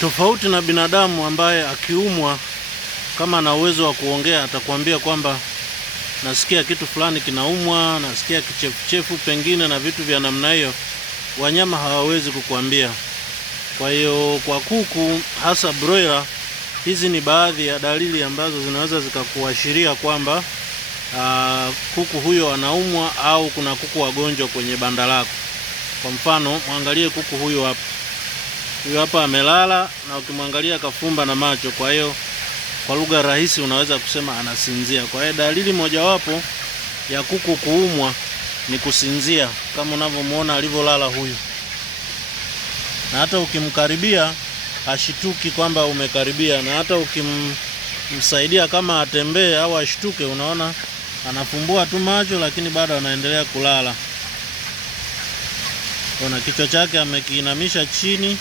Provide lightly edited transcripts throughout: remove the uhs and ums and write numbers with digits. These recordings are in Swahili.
Tofauti na binadamu ambaye akiumwa, kama ana uwezo wa kuongea, atakwambia kwamba nasikia kitu fulani kinaumwa, nasikia kichefuchefu pengine na vitu vya namna hiyo. Wanyama hawawezi kukuambia. Kwa hiyo kwa kuku hasa broiler, hizi ni baadhi ya dalili ambazo zinaweza zikakuashiria kwamba kuku huyo anaumwa au kuna kuku wagonjwa kwenye banda lako. Kwa mfano, mwangalie kuku huyo hapa. Huyo hapa amelala na ukimwangalia kafumba na macho. Kwa hiyo kwa lugha rahisi unaweza kusema anasinzia. Kwa hiyo dalili mojawapo ya kuku kuumwa ni kusinzia, kama unavyomuona alivyolala huyu. Na hata ukimkaribia hashituki kwamba umekaribia, na hata ukimsaidia kama atembee au ashtuke, unaona anafumbua tu macho, lakini bado anaendelea kulala. Kuna kichwa chake amekiinamisha chini,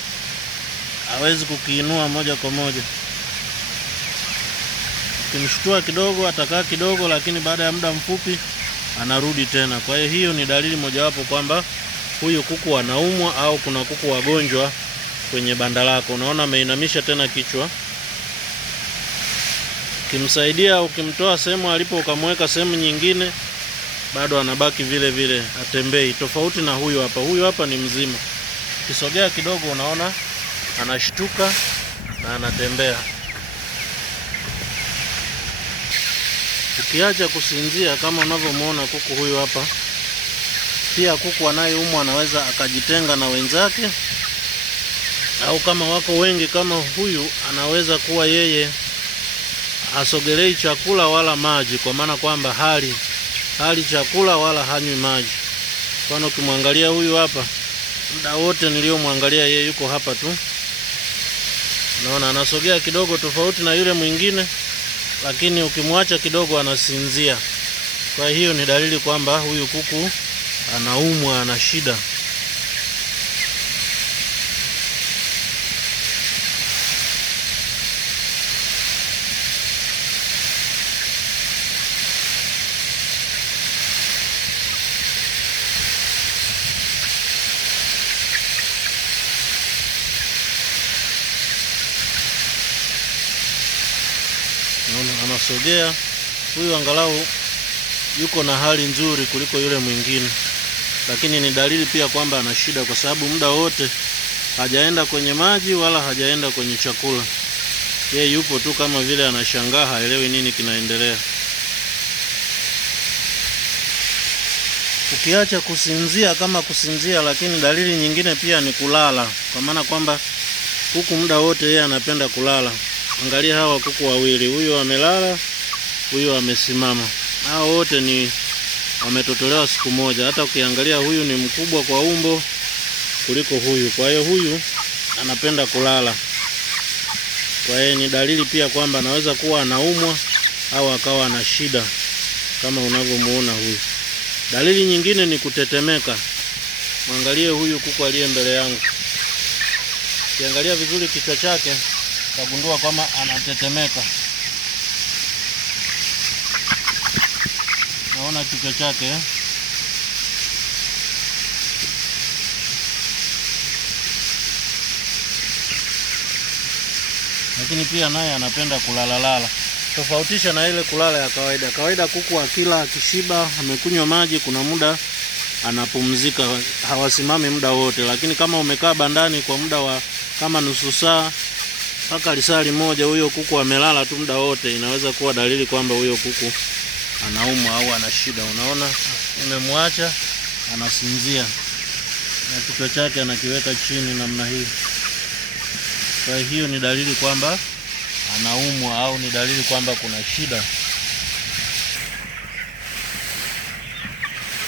hawezi kukiinua moja kwa moja. Ukimshtua kidogo atakaa kidogo, lakini baada ya muda mfupi anarudi tena. Kwa hiyo ni dalili mojawapo kwamba huyu kuku anaumwa au kuna kuku wagonjwa kwenye banda lako. Unaona ameinamisha tena kichwa. Ukimsaidia, ukimtoa sehemu alipo ukamweka sehemu nyingine, bado anabaki vile vile, atembei. Tofauti na huyu hapa. Huyu hapa ni mzima. Ukisogea kidogo unaona anashtuka na anatembea. Ukiacha kusinzia kama unavyomuona kuku huyu hapa, pia kuku anayeumwa anaweza akajitenga na wenzake, au kama wako wengi kama huyu, anaweza kuwa yeye hasogelei chakula wala maji, kwa maana kwamba hali chakula wala hanywi maji. Kwa ukimwangalia huyu hapa, muda wote niliyomwangalia yeye yuko hapa tu. Unaona anasogea kidogo, tofauti na yule mwingine, lakini ukimwacha kidogo anasinzia. Kwa hiyo ni dalili kwamba huyu kuku anaumwa, ana shida. Anasogea huyu, angalau yuko na hali nzuri kuliko yule mwingine, lakini ni dalili pia kwamba ana shida, kwa sababu muda wote hajaenda kwenye maji wala hajaenda kwenye chakula. Yeye yupo tu kama vile anashangaa, haelewi nini kinaendelea. Ukiacha kusinzia kama kusinzia, lakini dalili nyingine pia ni kulala, kwa maana kwamba kuku muda wote yeye anapenda kulala. Angalia hawa kuku wawili, huyu amelala, huyu amesimama. Hao wote ni wametotolewa siku moja. Hata ukiangalia huyu ni mkubwa kwa umbo kuliko huyu. Kwa hiyo huyu anapenda kulala. Kwa hiyo ni dalili pia kwamba anaweza kuwa anaumwa au akawa ana shida kama unavyomuona huyu. Dalili nyingine ni kutetemeka. Mwangalie huyu kuku aliye mbele yangu. Ukiangalia vizuri kichwa chake, utagundua kama anatetemeka. Naona kichwa chake. Lakini pia naye anapenda kulala. Tofautisha na ile kulala ya kawaida. Kawaida kuku akila, akishiba, amekunywa maji, kuna muda anapumzika, hawasimami muda wote. Lakini kama umekaa bandani kwa muda wa kama nusu saa mpaka lisali moja, huyo kuku amelala tu muda wote, inaweza kuwa dalili kwamba huyo kuku anaumwa au ana shida. Unaona nimemwacha anasinzia na kichwa chake anakiweka chini namna hii. Kwa hiyo ni dalili kwamba anaumwa au ni dalili kwamba kuna shida.